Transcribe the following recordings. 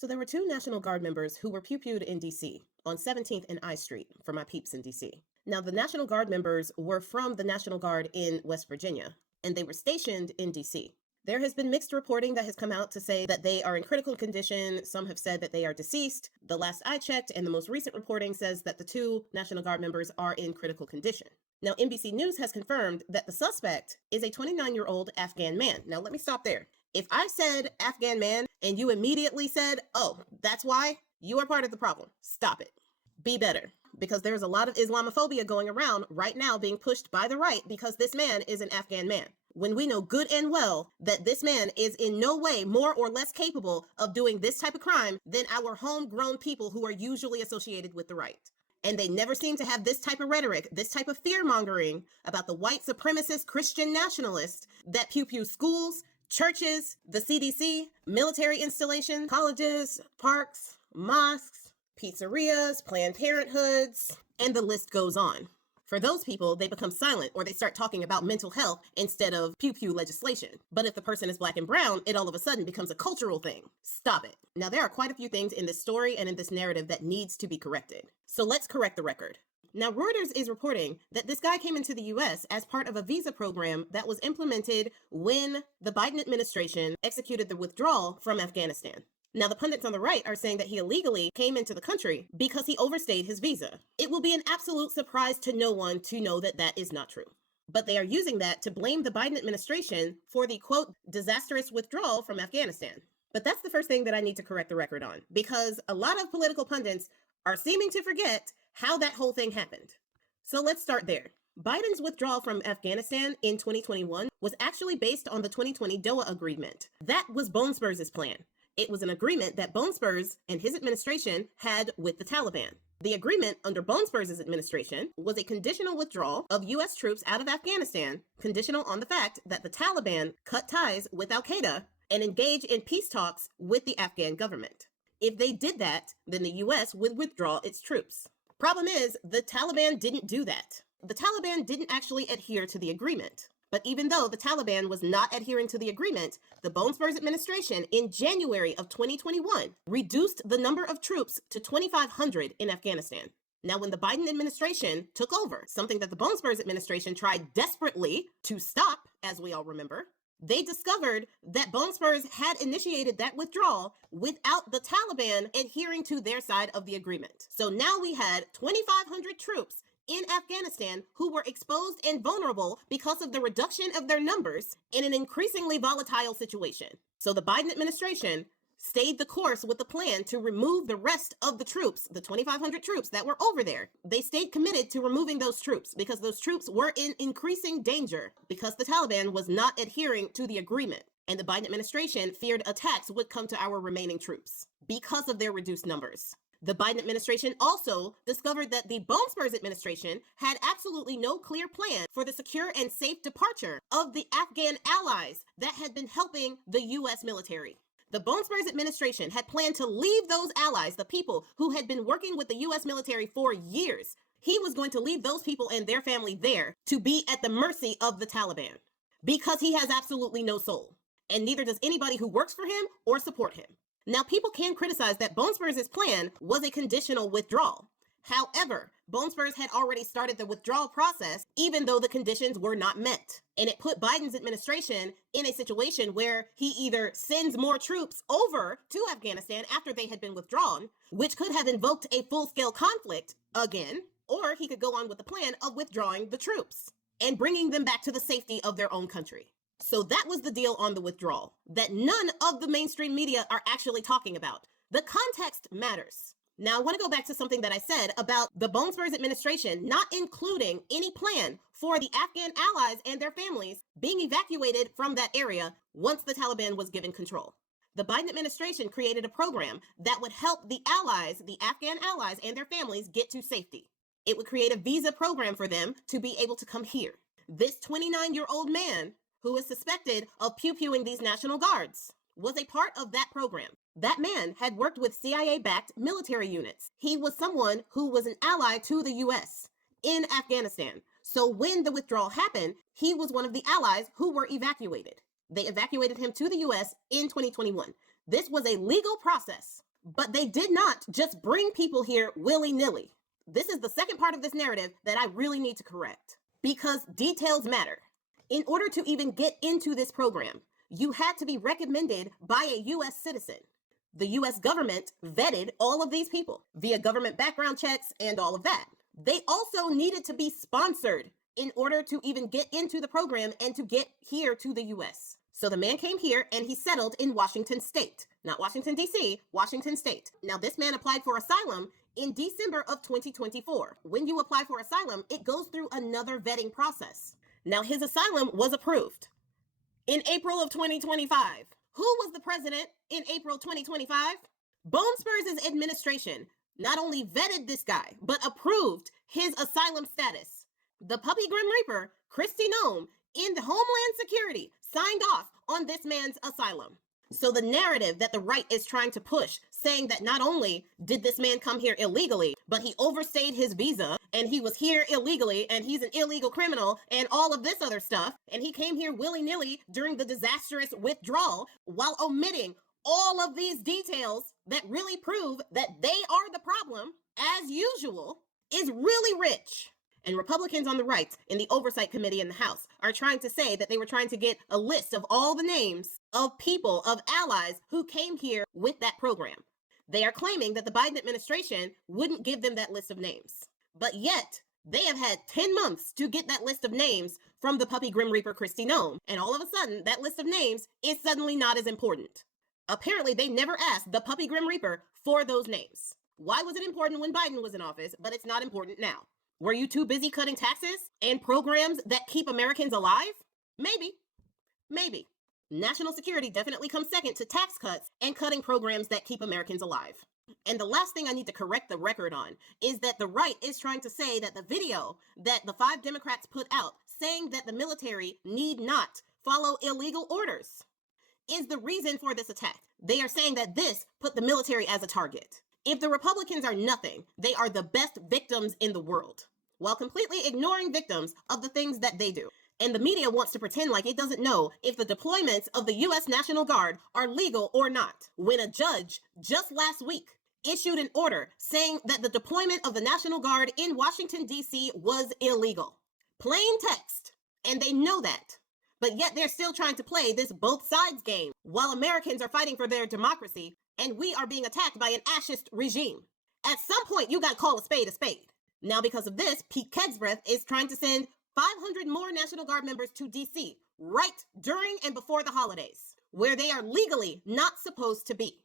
So there were two National Guard members who were pew-pewed in D.C. on 17th and I Street for my peeps in D.C. Now, the National Guard members were from the National Guard in West Virginia, and they were stationed in D.C. There has been mixed reporting that has come out to say that they are in critical condition. Some have said that they are deceased. The last I checked, and the most recent reporting says that the two National Guard members are in critical condition. Now, NBC News has confirmed that the suspect is a 29-year-old Afghan man. Now, let me stop there. If I said Afghan man and you immediately said, oh, that's why, you are part of the problem. Stop it. Be better. Because there's a lot of Islamophobia going around right now being pushed by the right because this man is an Afghan man. When we know good and well that this man is in no way more or less capable of doing this type of crime than our homegrown people who are usually associated with the right. And they never seem to have this type of rhetoric, this type of fear-mongering about the white supremacist Christian nationalists that pew-pew schools, churches, the CDC, military installations, colleges, parks, mosques, pizzerias, Planned Parenthoods, and the list goes on. For those people, they become silent or they start talking about mental health instead of pew-pew legislation. But if the person is black and brown, it all of a sudden becomes a cultural thing. Stop it. Now, there are quite a few things in this story and in this narrative that needs to be corrected. So let's correct the record. Now, Reuters is reporting that this guy came into the U.S. as part of a visa program that was implemented when the Biden administration executed the withdrawal from Afghanistan. Now, the pundits on the right are saying that he illegally came into the country because he overstayed his visa. It will be an absolute surprise to no one to know that that is not true. But they are using that to blame the Biden administration for the, quote, disastrous withdrawal from Afghanistan. But that's the first thing that I need to correct the record on, because a lot of political pundits are seeming to forget how that whole thing happened. So let's start there. Biden's withdrawal from Afghanistan in 2021 was actually based on the 2020 Doha Agreement. That was Bone Spurs' plan. It was an agreement that Bone Spurs and his administration had with the Taliban. The agreement under Bone Spurs' administration was a conditional withdrawal of U.S. troops out of Afghanistan, conditional on the fact that the Taliban cut ties with al-Qaeda and engage in peace talks with the Afghan government. If they did that, then the U.S. would withdraw its troops. Problem is, the Taliban didn't do that. The Taliban didn't actually adhere to the agreement. But even though the Taliban was not adhering to the agreement, the Bone Spurs administration in January of 2021 reduced the number of troops to 2,500 in Afghanistan. Now, when the Biden administration took over, something that the Bone Spurs administration tried desperately to stop, as we all remember, they discovered that Bone Spurs had initiated that withdrawal without the Taliban adhering to their side of the agreement. So now we had 2,500 troops in Afghanistan who were exposed and vulnerable because of the reduction of their numbers in an increasingly volatile situation. So the Biden administration stayed the course with the plan to remove the rest of the troops, the 2,500 troops that were over there. They stayed committed to removing those troops because those troops were in increasing danger because the Taliban was not adhering to the agreement. And the Biden administration feared attacks would come to our remaining troops because of their reduced numbers. The Biden administration also discovered that the Bone Spurs administration had absolutely no clear plan for the secure and safe departure of the Afghan allies that had been helping the U.S. military. The Bone Spurs administration had planned to leave those allies, the people who had been working with the U.S. military for years. He was going to leave those people and their family there to be at the mercy of the Taliban because he has absolutely no soul. And neither does anybody who works for him or support him. Now, people can criticize that Bone Spurs' plan was a conditional withdrawal. However, Bone Spurs had already started the withdrawal process, even though the conditions were not met. And it put Biden's administration in a situation where he either sends more troops over to Afghanistan after they had been withdrawn, which could have invoked a full-scale conflict again, or he could go on with the plan of withdrawing the troops and bringing them back to the safety of their own country. So that was the deal on the withdrawal that none of the mainstream media are actually talking about. The context matters. Now, I want to go back to something that I said about the Bone Spurs administration not including any plan for the Afghan allies and their families being evacuated from that area once the Taliban was given control. The Biden administration created a program that would help the allies, the Afghan allies and their families get to safety. It would create a visa program for them to be able to come here. This 29-year-old man who is suspected of pew-pewing these National Guards was a part of that program. That man had worked with CIA-backed military units. He was someone who was an ally to the U.S. in Afghanistan. So when the withdrawal happened, he was one of the allies who were evacuated. They evacuated him to the U.S. in 2021. This was a legal process But they did not just bring people here willy-nilly. This is the second part of this narrative that I really need to correct, because details matter. In order to even get into this program, you had to be recommended by a U.S. citizen. The U.S. government vetted all of these people via government background checks and all of that. They also needed to be sponsored in order to even get into the program and to get here to the U.S. So the man came here and he settled in Washington State. Not Washington, D.C., Washington State. Now, this man applied for asylum in December of 2024. When you apply for asylum, it goes through another vetting process. Now, his asylum was approved in April of 2025. Who was the president in April 2025? Bone Spurs' administration not only vetted this guy, but approved his asylum status. The puppy Grim Reaper, Kristi Noem, in the Homeland Security, signed off on this man's asylum. So the narrative that the right is trying to push, saying that not only did this man come here illegally, but he overstayed his visa and he was here illegally and he's an illegal criminal and all of this other stuff, and he came here willy-nilly during the disastrous withdrawal while omitting all of these details that really prove that they are the problem, as usual, is really rich. And Republicans on the right in the Oversight Committee in the House are trying to say that they were trying to get a list of all the names of people, of allies who came here with that program. They are claiming that the Biden administration wouldn't give them that list of names. But yet, they have had 10 months to get that list of names from the puppy Grim Reaper Kristi Noem. And all of a sudden, that list of names is suddenly not as important. Apparently, they never asked the puppy Grim Reaper for those names. Why was it important when Biden was in office, but it's not important now? Were you too busy cutting taxes and programs that keep Americans alive? Maybe. Maybe. National security definitely comes second to tax cuts and cutting programs that keep Americans alive. And the last thing I need to correct the record on is that the right is trying to say that the video that the 5 Democrats put out saying that the military need not follow illegal orders is the reason for this attack. They are saying that this put the military as a target. If the Republicans are nothing, they are the best victims in the world, while completely ignoring victims of the things that they do. And the media wants to pretend like it doesn't know if the deployments of the U.S. National Guard are legal or not, when a judge just last week issued an order saying that the deployment of the National Guard in Washington, D.C. was illegal. Plain text. And they know that. But yet they're still trying to play this both sides game while Americans are fighting for their democracy and we are being attacked by an fascist regime. At some point, you got to call a spade a spade. Now, because of this, Pete Kegsbreth is trying to send 500 more National Guard members to D.C. right during and before the holidays, where they are legally not supposed to be.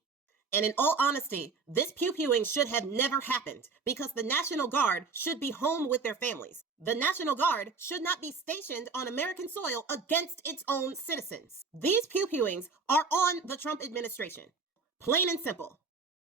And in all honesty, this pew-pewing should have never happened because the National Guard should be home with their families. The National Guard should not be stationed on American soil against its own citizens. These pew-pewings are on the Trump administration. Plain and simple.